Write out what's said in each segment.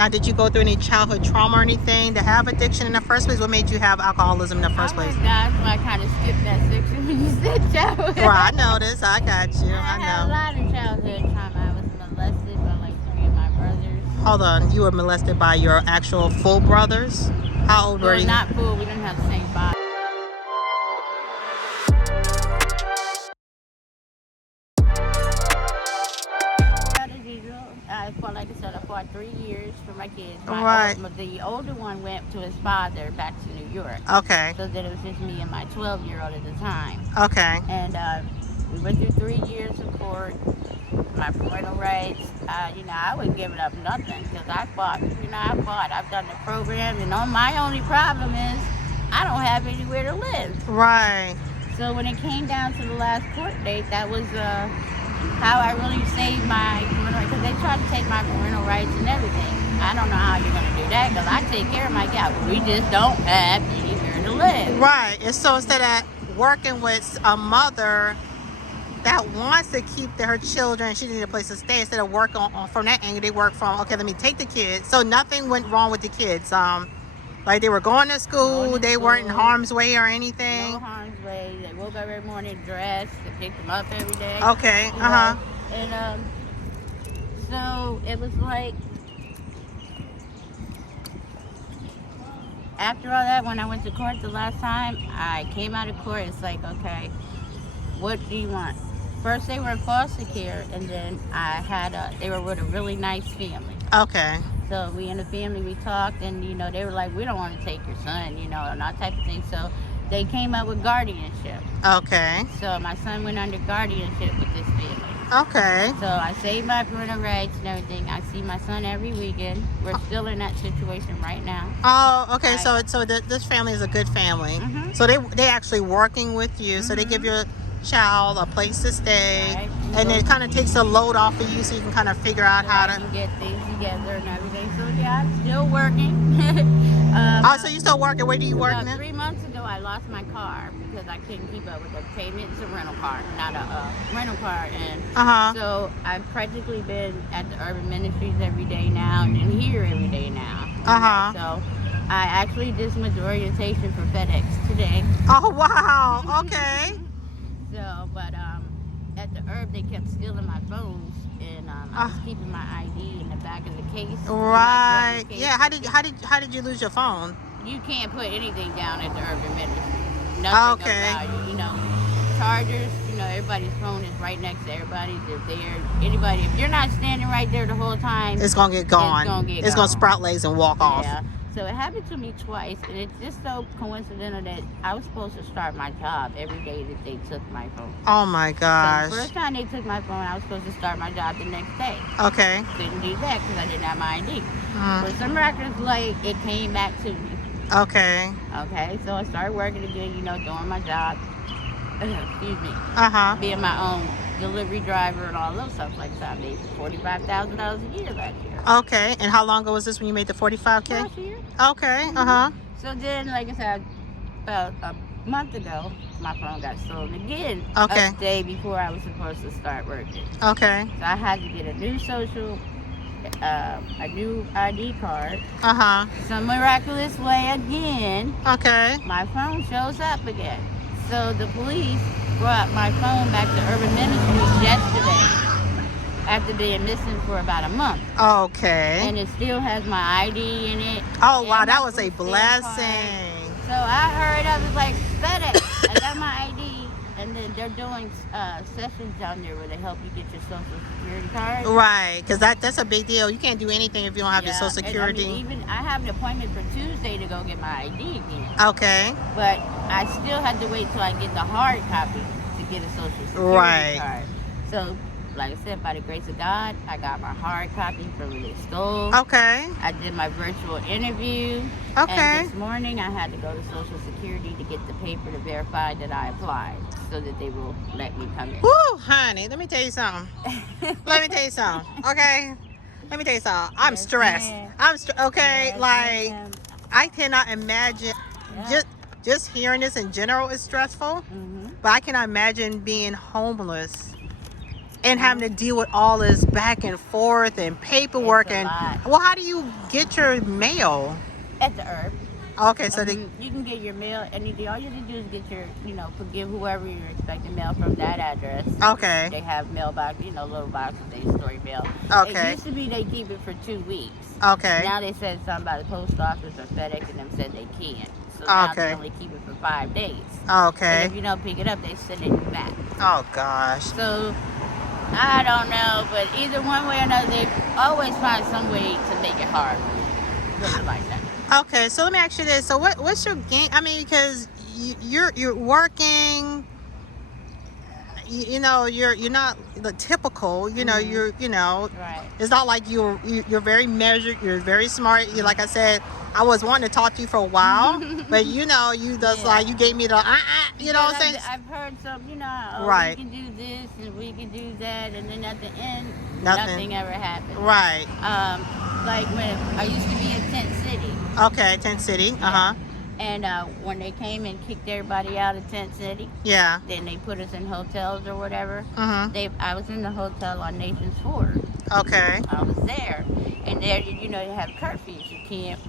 Now, did you go through any childhood trauma or anything to have addiction in the first place? What made you have alcoholism in the first place? Oh my gosh, well, I kind of skipped that section when you said childhood. Right, I know this. I got you. I had a know. lot of childhood trauma. I was molested by like 3 of my brothers. Hold on. You were molested by your actual full brothers? How old were you? Not full. We didn't have the same body. I fought, like I said, I fought 3 years for my kids. The older one went to his father back to New York. Okay. So then it was just me and my 12-year-old at the time. Okay. And we went through 3 years of court, my parental rights. I wouldn't give it up nothing because I fought. I've done the program, and my only problem is I don't have anywhere to live. Right. So when it came down to the last court date, that was how I really saved my parental rights, because they tried to take my parental rights and everything. I don't know how you're going to do that, because I take care of my kids. We just don't have anywhere to live. Right. And so instead of working with a mother that wants to keep her children, she needs a place to stay, instead of work on from that angle, they work from, okay, let me take the kids. So nothing went wrong with the kids. Like they were going to school, they weren't in harm's way or anything. No harm's way. They woke up every morning dressed to pick them up every day. Okay. And so it was like, after all that, when I went to court the last time, I came out of court. It's like, okay, what do you want? First they were in foster care, and then they were with a really nice family. Okay. So we in the family, we talked, and they were like, we don't want to take your son, and that type of thing. So they came up with guardianship. Okay. So my son went under guardianship with this family. Okay. So I saved my parental rights and everything. I see my son every weekend. We're still in that situation right now. Oh, okay. So this family is a good family. Mm-hmm. So they actually working with you. Mm-hmm. So they give your child a place to stay, right. And it kind of takes a load off of you, so you can kind of figure out how to get things together and everything. So yeah, I'm still working. So you still working? Where do you work now? 3 months ago, I lost my car because I couldn't keep up with the payment. It's a rental car, not a rental car, and so I've practically been at the Urban Ministries every day now, and then here every day now. So I actually just went to orientation for FedEx today. Oh wow! Okay. So, but at the Herb, they kept stealing my phones, and I was keeping my ID in the back of the case. Right. Yeah. How did you lose your phone? You can't put anything down at the Urban Ministry. Nothing about it. Chargers. Everybody's phone is right next to everybody's. If if you're not standing right there the whole time, it's gonna get gone. It's gonna sprout legs and walk off. Yeah. So it happened to me twice, and it's just so coincidental that I was supposed to start my job every day that they took my phone. Oh my gosh. So the first time they took my phone, I was supposed to start my job the next day. Okay. Couldn't do that because I didn't have my ID. But some miraculous light, it came back to me. Okay. Okay, so I started working again, doing my job. Excuse me. Being my own delivery driver and all those stuff like that. I made $45,000 a year last year. Okay, and how long ago was this when you made the $45K? Last year. Okay. So then, like I said, about a month ago, my phone got stolen again. Okay. A day before I was supposed to start working. Okay. So I had to get a new a new ID card. Some miraculous way again. Okay. My phone shows up again. So the police brought my phone back to Urban Ministries yesterday, after being missing for about a month. Okay. And it still has my ID in it. Oh wow, that was a blessing. So I heard, I was like, FedEx, I got my ID. And then they're doing sessions down there where they help you get your Social Security card. Right, because that's a big deal. You can't do anything if you don't have your Social Security. And I have an appointment for Tuesday to go get my ID again. Okay. But I still had to wait till I get the hard copy to get a Social Security card. So, like I said, by the grace of God, I got my hard copy from the store. Okay. I did my virtual interview. Okay. And this morning I had to go to Social Security to get the paper to verify that I applied, so that they will let me come in. Woo, honey, let me tell you something. Okay? Let me tell you something. I'm stressed. Okay? Yes, I cannot imagine. Just hearing this in general is stressful. But I cannot imagine being homeless And having to deal with all this back and forth and paperwork It's a lot. well, how do you get your mail? At the herb. Okay, so you can get your mail, and all you have to do is get your, give whoever you're expecting mail from that address. Okay. They have mailbox, little boxes, they store your mail. Okay. It used to be they keep it for 2 weeks. Okay. Now they said something about the post office or FedEx, and them said they can't. So now they only keep it for 5 days. Okay. And if you don't pick it up, they send it back. Oh gosh. So I don't know, but either one way or another, they always find some way to make it hard. Put it like that. Okay, so let me ask you this. So what's your game? I mean, because you're working, you're not the typical, Right. It's not like you're very measured, you're very smart. Like I said, I was wanting to talk to you for a while, but you just like, you gave me the you know what I'm saying? I've heard some, right. We can do this and we can do that, and then at the end, nothing ever happened. Right. Like when I used to be in Tent City. Okay, Tent City. Yeah. And when they came and kicked everybody out of Tent City, yeah, then they put us in hotels or whatever. I was in the hotel on Nation's Ford. Okay. I was there, and there, you have curfews. You can't,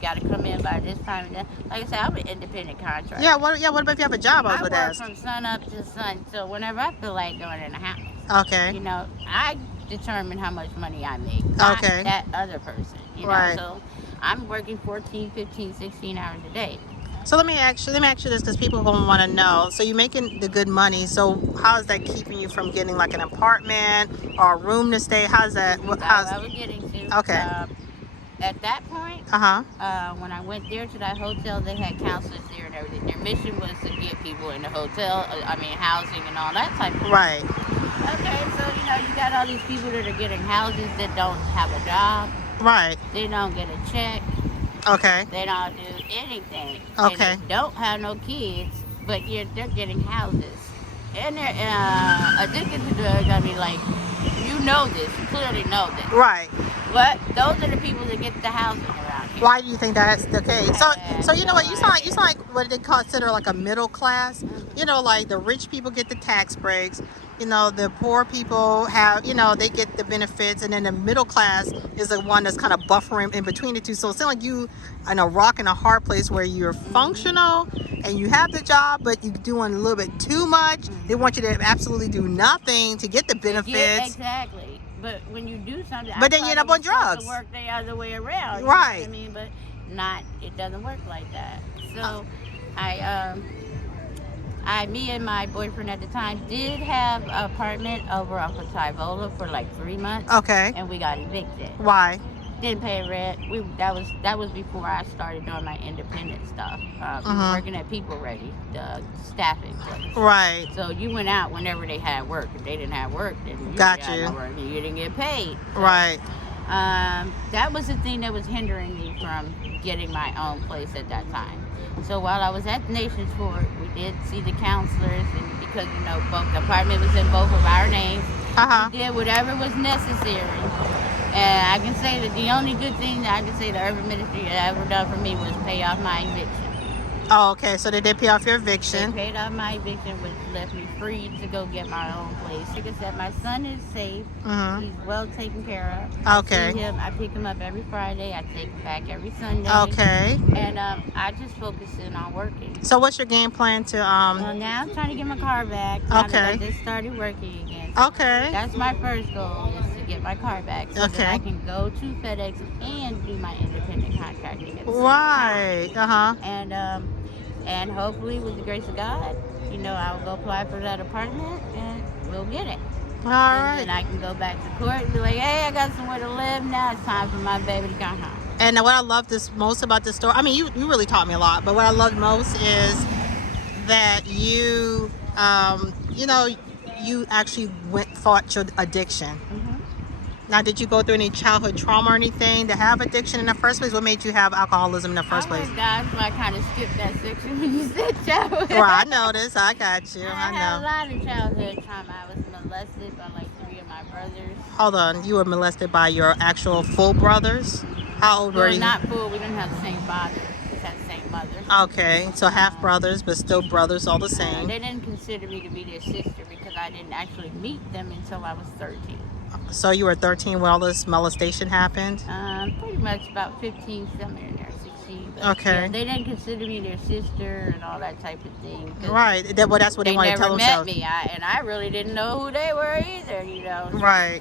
got to come in by this time. And then, like I said, I'm an independent contractor. Yeah. What about if you have a job? I work from sun up to sun. So whenever I feel like going in the house, okay, I determine how much money I make. Not that other person. Right. So I'm working 14, 15, 16 hours a day. So let me ask you this, because people going to want to know. So you're making the good money. So how is that keeping you from getting like an apartment or a room to stay? How's that? I was getting to. Okay. At that point, when I went there to that hotel, they had counselors there and everything. Their mission was to get people in the hotel, housing and all that type of thing. Right. Okay, so you got all these people that are getting houses that don't have a job. Right. They don't get a check. Okay. They don't do anything. Okay. And they don't have no kids, but they're getting houses. And they're addicted to drugs. This. You clearly know this. Right. But those are the people that get the housing around here. Why do you think that's the case? So you know what? You sound like what they consider like a middle class. Like the rich people get the tax breaks. The poor people have, they get the benefits, and then the middle class is the one that's kind of buffering in between the two. So it sounds like you in a rock and a hard place where you're functional and you have the job, but you're doing a little bit too much. They want you to absolutely do nothing to get the benefits. Yeah, exactly. But when you do something, but then you end up on drugs. Work the other way around, right? But it doesn't work like that. So, me and my boyfriend at the time did have an apartment over off of Tyvola for like 3 months. Okay. And we got evicted. Why? Didn't pay rent. That was before I started doing my independent stuff. We were working at People Ready, the staffing place. Right. So you went out whenever they had work. If they didn't have work, then you didn't get paid. So, right. That was the thing that was hindering me from getting my own place at that time. So while I was at Nations Ford, we did see the counselors, and because both the apartment was in both of our names, we did whatever was necessary. And I can say that the only good thing that I can say the urban ministry had ever done for me was pay off my eviction. Oh, okay. So they did pay off your eviction. They paid off my eviction, which left me free to go get my own place. Like I said, my son is safe. He's well taken care of. Okay. I see him. I pick him up every Friday. I take him back every Sunday. Okay. And I just focus in on working. So what's your game plan to Well, now I'm trying to get my car back. Now that I just started working again. So okay. That's my first goal, is to get my car back, so that I can go to FedEx and do my independent contracting at the same time. And hopefully, with the grace of God, I will go apply for that apartment and we'll get it. All right. And then I can go back to court and be like, hey, I got somewhere to live now. It's time for my baby to come home. And what I love most about this story, I mean, you really taught me a lot, but what I love most is that you actually fought your addiction. Now, did you go through any childhood trauma or anything to have addiction in the first place? What made you have alcoholism in the first place? Oh my gosh, I kind of skipped that section when you said childhood. Right, I noticed. I got you. I had a lot of childhood trauma. I was molested by like 3 of my brothers. Hold on, you were molested by your actual full brothers? How old were you? Not full. We didn't have the same father. both had the same mother. Okay, so half brothers, but still brothers all the same. They didn't consider me to be their sister because I didn't actually meet them until I was 13. So you were 13 when all this molestation happened? Pretty much about 15, somewhere in there, 16. But Okay. yeah, they didn't consider me their sister and all that type of thing. Right. Well, that's what they wanted to tell themselves. They never met me, and I really didn't know who they were either, you know. So right.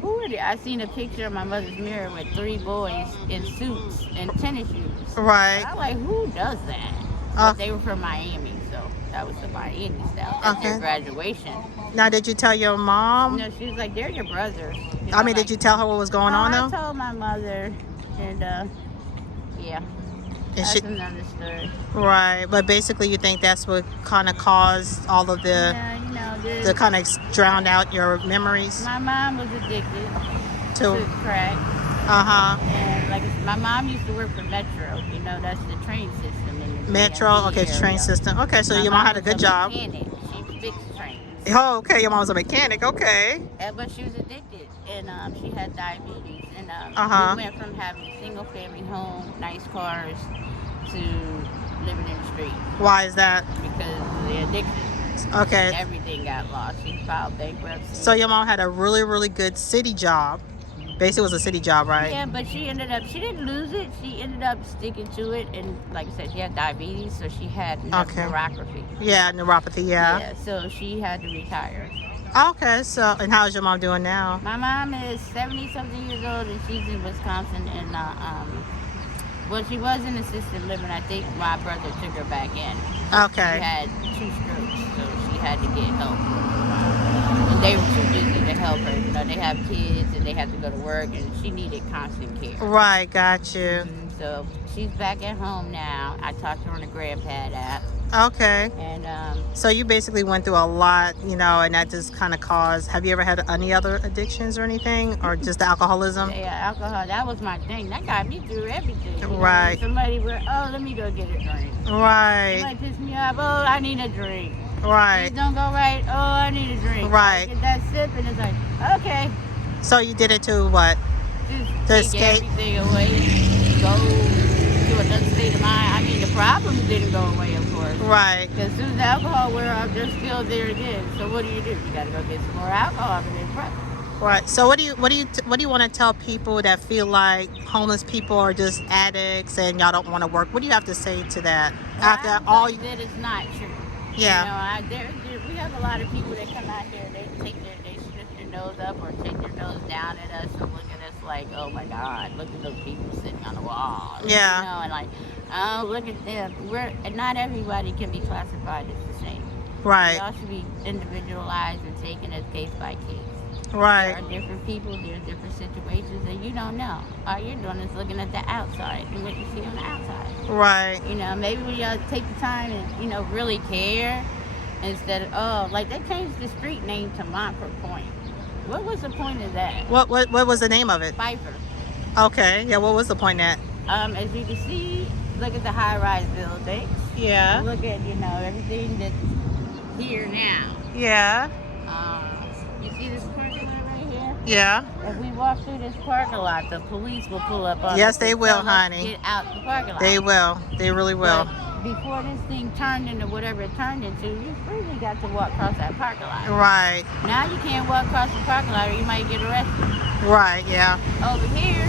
Who are they? I seen a picture of my mother's mirror with 3 boys in suits and tennis shoes. Right. And I'm like, who does that? But they were from Miami, so that was the Miami style. That's their graduation. Now, did you tell your mom? No, she was like, they're your brothers. You know, I mean, did you tell her what was going on, though? I told my mother, and yeah. That's another story. Right, but basically you think that's what kind of caused all of the, the kind of drowned out your memories? My mom was addicted to crack. And like my mom used to work for Metro, you know, that's the train system in the Metro, okay, the train system. Okay, so your mom had a good job. Mechanic. She fixed trains. Oh, okay, your mom was a mechanic, okay. But she was addicted, and she had diabetes, and we went from having a single family home, nice cars, to living in the street. Why is that? Because of the addiction. Okay. Everything got lost. She filed bankruptcy. So your mom had a really, really good city job. Basically, it was a city job, right? Yeah, but she didn't lose it. She ended up sticking to it. And like I said, she had diabetes, so she had neuropathy. Yeah, neuropathy, Yeah, so she had to retire. Okay, so, and how's your mom doing now? My mom is 70-something years old, and she's in Wisconsin. And, well, she was in assisted living. I think my brother took her back in. Okay. She had 2 strokes, so she had to get help. And they were too busy to help her. You know, they have kids and they have to go to work, and she needed constant care. Right, got you. So she's back at home now. I talked to her on the GrandPad app. Okay. And so you basically went through a lot, you know, and that just kind of caused. Have you ever had any other addictions or anything, or just the alcoholism? Yeah, alcohol. That was my thing. That got me through everything. You right. Know, somebody would, oh, let me go get a drink. Right. Somebody pissed me off. Oh, I need a drink. Right. Things don't go right. Oh, I need a drink. Right. Get that sip, and it's like, okay. So you did it to what? Just to take escape everything away. Go to another state of mind. I mean, the problems didn't go away, of course. Right. Because as soon as the alcohol wear off, they're still there again. So what do? You gotta go get some more alcohol and then prep. Right. So what do you want to tell people that feel like homeless people are just addicts and y'all don't want to work? What do you have to say to that? Well, After all, that is not true. Yeah. You know, we have a lot of people that come out here. They shift their nose up or take their nose down at us and look at us like, oh my God, look at those people sitting on the wall. Yeah. You know, and like, oh, look at them. Not everybody can be classified as the same. Right. They all should be individualized and taken as case by case. Right. There are different people, there's different situations, and you don't know. All you're doing is looking at the outside and what you see on the outside. Right. You know, maybe when y'all take the time and, you know, really care, instead of, like they changed the street name to Montfort Point. What was the point of that? What was the name of it? Pfeiffer. Okay. Yeah, what was the point of that? As you can see, look at the high-rise buildings. Yeah. Look at, you know, everything that's here now. Yeah. You see this parking lot right here? Yeah. If we walk through this parking lot, the police will pull up on us. Yes, they will, honey. Get out the parking lot. They will. They really will. But before this thing turned into whatever it turned into, you freely got to walk across that parking lot. Right. Now you can't walk across the parking lot or you might get arrested. Right, yeah. Over here,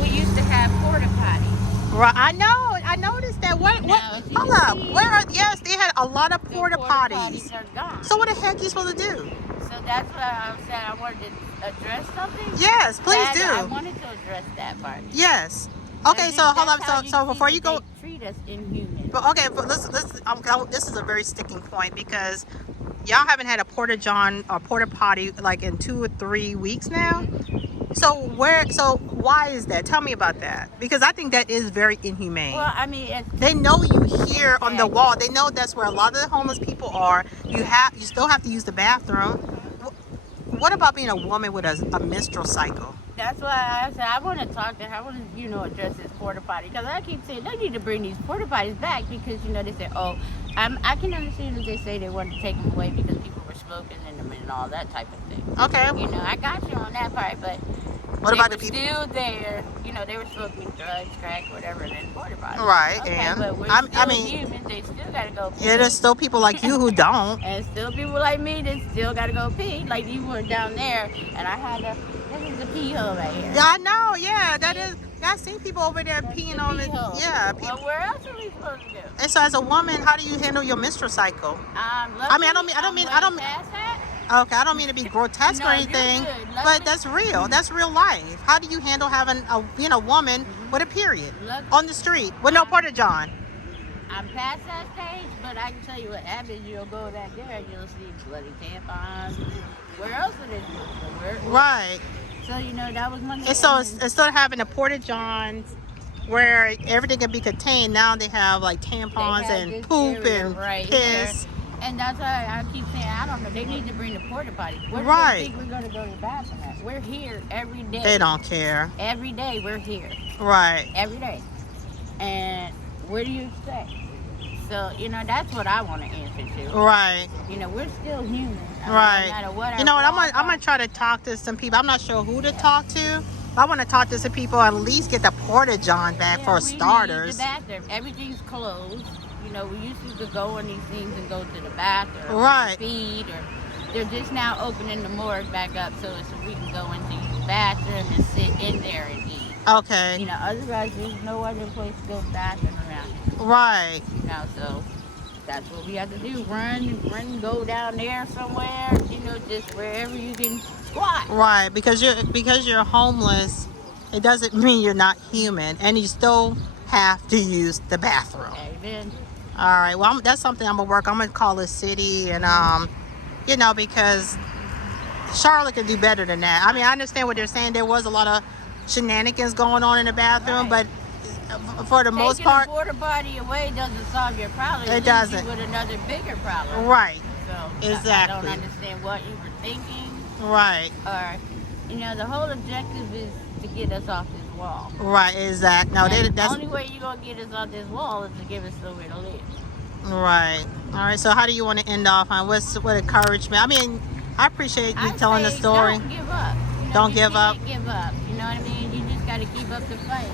we used to have porta potties. Right. I know. I noticed that. What? Hold up. Where are? Yes, they had a lot of porta potties. Are gone. So what the heck are you supposed to do? So that's what I said. I wanted to address something. Yes, please do. I wanted to address that part. Yes. Okay. So hold up. So before you go. Treat us inhuman. But okay. But this is a very sticking point because y'all haven't had a porta potty like in 2 or 3 weeks now. So why is that? Tell me about that, because I think that is very inhumane. Well, I mean, they know you here on the wall. They know that's where a lot of the homeless people are. You still have to use the bathroom. What about being a woman with a menstrual cycle? That's why I said I want to talk to her. I want to, address this porta potty, because I keep saying they need to bring these porta potties back, because they say, oh, I can understand if they say they want to take them away because people were smoking in them and all that type of thing. Okay. I got you on that part, but what about the people still there? know, they were smoking drugs, crack, whatever, and then porta potty. Right, okay, and but we're I still mean, humans. They still gotta go pee. yeah, there's still people like you who don't. And still people like me that still gotta go pee. Like you were down there, and I had to. This is the pee hole right here. Yeah, I know. Yeah, that is. I've seen people over there peeing on it. Yeah. Well, where else are we supposed to go? And so, as a woman, how do you handle your menstrual cycle? I mean, I don't mean. Okay, I don't mean to be grotesque or anything, but that's real. That's real life. How do you handle having being a woman with a period on the street with no porta john? I'm past that stage, but I can tell you what happens. You'll go back there and you'll see bloody tampons. Where else are they? Right. So, you know, that was one thing. And so instead of having a porta johns where everything can be contained, now they have like tampons and poop and piss. Here. And that's why I keep saying, I don't know, they need to bring the porta potty. Where do they think we're going to go to the bathroom at? We're here every day. They don't care. Every day we're here. Right. Every day. And where do you expect? So, you know, that's what I want to answer to. Right. You know, we're still human. Right. No matter what. You know what? I'm gonna try to talk to some people. I'm not sure who to talk to. But I want to talk to some people and at least get the porta john back for starters. Need the bathroom. Everything's closed. You know, we used to go on these things and go to the bathroom. Right. Feed or they're just now opening the morgue back up so we can go into the bathroom and sit in there and eat. Okay. You know, otherwise there's no other place to go to the bathroom around here. Right. You know, so that's what we have to do. Run, go down there somewhere, you know, just wherever you can squat. Right, because you're homeless, it doesn't mean you're not human, and you still have to use the bathroom. Amen. All right, well, that's something I'm gonna work. I'm gonna call the city, and you know, because Charlotte can do better than that. I mean, I understand what they're saying. There was a lot of shenanigans going on in the bathroom, but for the most part, taking the porta potty away doesn't solve your problem. It doesn't. You with another bigger problem. Right. So exactly. I don't understand what you were thinking. Right. Or, you know, the whole objective is to get us off this wall. Right. Exactly. No, that's the only way you're gonna get us off this wall is to give us somewhere to live. Right. All right. So how do you want to end off on what encouragement? I mean, I appreciate you telling the story. Don't give up. You know, Don't give up. Give up. You know what I mean? You just got to keep up the fight.